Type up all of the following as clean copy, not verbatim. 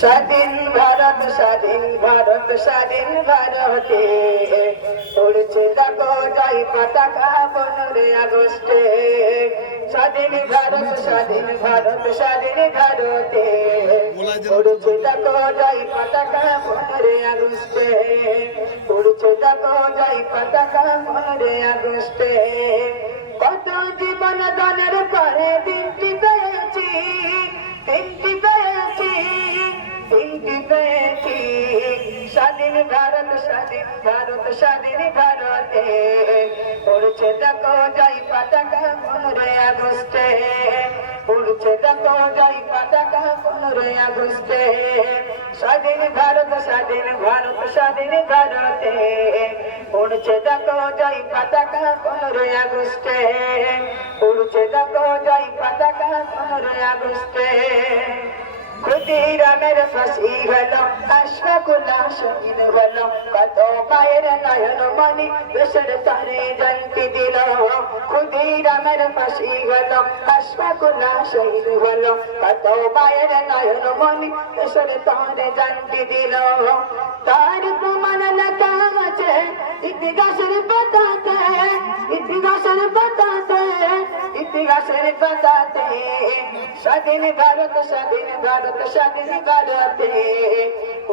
স্বাধীন ভারত স্বাধীন ভারত স্বাধীন ভারতে উড়ছে দেখো জয় পতাকা 15 আগস্টে। স্বাধীন ভারত স্বাধীন ভারত স্বাধীন ভারতে উড়ছে দেখো জয় পতাকা 15 আগস্টে। উড়ছে দেখো জয় পতাকা 15 আগস্টে। কত জীবন দানের পরে দিনটি পেয়েছি, দিনটি পেয়েছি, দিনটি পেয়েছি। স্বাধীন ভারত স্বাধীন ভারত স্বাধীন ভারতে উড়ছে দেখো জয় পতাকা 15 আগস্টে। উড়ছে দেখো জয় পতাকা 15 আগস্টে। স্বাধীন ভারত স্বাধীন ভারত স্বাধীন ভারতে উড়ছে দেখো জয় পতাকা 15 আগস্টে। উড়ছে দেখো জয় পতাকা 15 আগস্টে। ক্ষুদিরামের ফাঁসি হলো, আশফাকুল্লাহ শহীদ হলো, কত মায়ের নয়ন মনি দেশের তরে জানতে দিল। ক্ষুদিরামের ফাঁসি হলো, আশফাকুল্লাহ শহীদ হলো, কত মায়ের নয়ন মনি দেশের তরে জানতে দিল। তার প্রমাণ লেখা আছে ইতিহাসের পাতাতে, ইতিহাসের পাতাতে, ইতিহাসের পাতাতে। স্বাধীন ভারত স্বাধীন ভারত স্বাধীন ভারতে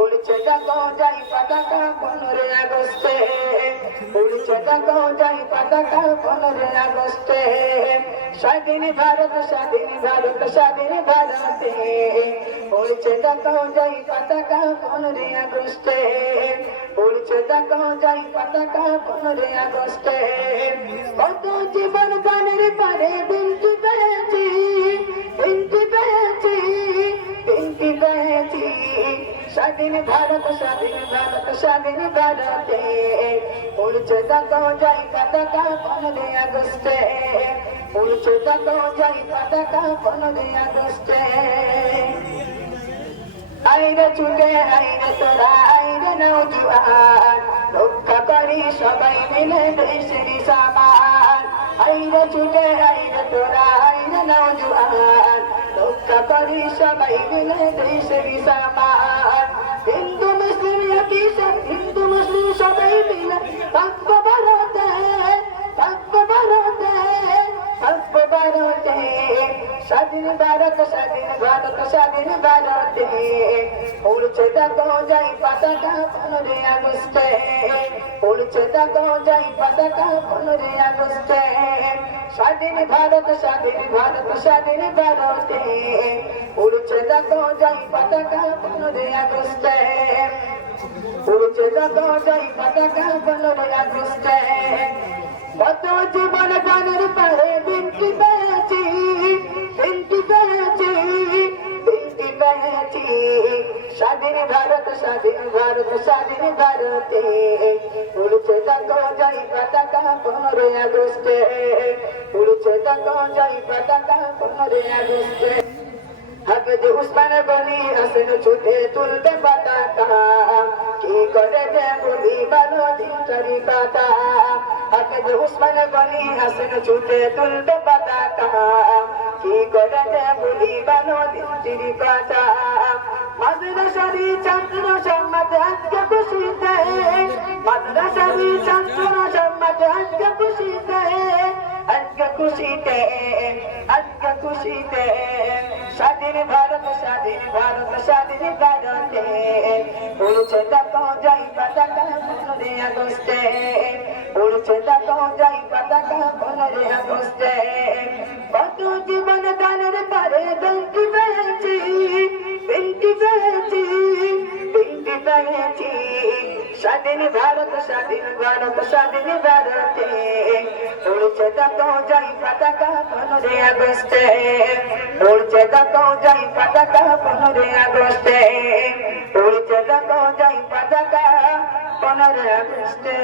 উড়ছে দেখো জয় পতাকা 15 আগস্টে। উড়ছে দেখো জয় পতাকা 15 আগস্টে। স্বাধীন ভারত স্বাধীন ভারত স্বাধীন ভারতে উড়ছে দেখো জয় পতাকা 15 আগস্টে। উড়ছে দেখো জয় পতাকা 15 আগস্টে। কত জীবন দানের পরে দিনটি পেয়েছি, দিনটি পেয়েছি, দিনটি পেয়েছি। স্বাধীন ভারত স্বাধীন ভারত স্বাধীন ভারতে উড়ছে দেখো জয় পতাকা 15 আগস্টে। উড়ছে দেখো জয় পতাকা 15 আগস্টে। আইরে ছুটে আইরে তোরা আইরে নওজোয়ান, রক্ষা করি সবাই মিলে দেশের সামান। আইরে ছুটে আইরে তোরা আইরে নওজোয়ান, রক্ষা করি সবাই মিলে দেশের সামান। হিন্দু মুসলিম একই সাথে, হিন্দু মুসলিম সবাই মিলে থাকবো ভারতে, থাকবো ভারতে, থাকবো ভারতে। স্বাধীন ভারত স্বাধীন ভারত স্বাধীন ভারতে উড়ছে দেখো জয় পতাকা 15 আগস্টে। উড়ছে দেখো জয় পতাকা 15 আগস্টে। স্বাধীন ভারত স্বাধীন ভারত স্বাধীন ভারতে উড়ছে দেখো জয় পতাকা 15 আগস্টে। উড়ছে দেখো জয় পতাকা 15 আগস্টে। কত জীবন দানের পরে দিনটি পেয়েছি, দিনটি পেয়েছি, দিনটি পেয়েছি। স্বাধীন ভারত স্বাধীন ভারত স্বাধীন ভারতে উড়ছে দেখো জয় পতাকা 15 আগস্টে। উড়ছে দেখো জয় পতাকা 15 আগস্টে। হাফেজ উসমান গনি আসেন ছুটে তুলতে পতাকা, কি করে বলি বলো দিনটারি পাতা। হাফেজ উসমান গনি আসেন ছুটে তুলতে পতাকা, কি করে বলি বলো দিনটারি পাতা। মাদ্রাসারি ছাত্র সমাজ আজকে খুশিতে, মাদ্রাসারি ছাত্র সমাজ আজকে খুশিতে, আজকে খুশিতে, আজকে খুশিতে। স্বাধীন ভারত স্বাধীন ভারত স্বাধীন ভারতে উড়ছে দেখো জয় পতাকা 15 আগস্টে। উড়ছে দেখো জয় পতাকা 15 আগস্টে। কত জীবন দানের পরে দিনটি পেয়েছি, দিনটি পেয়েছি, দিনটি পেয়েছি। স্বাধীন ভারত স্বাধীন ভারত স্বাধীন ভারতে উড়ছে দেখো জয় পতাকা 15 আগস্টে। উড়ছে দেখো জয় পতাকা 15 আগস্টে। উড়ছে দেখো জয় পতাকা 15 আগস্টে।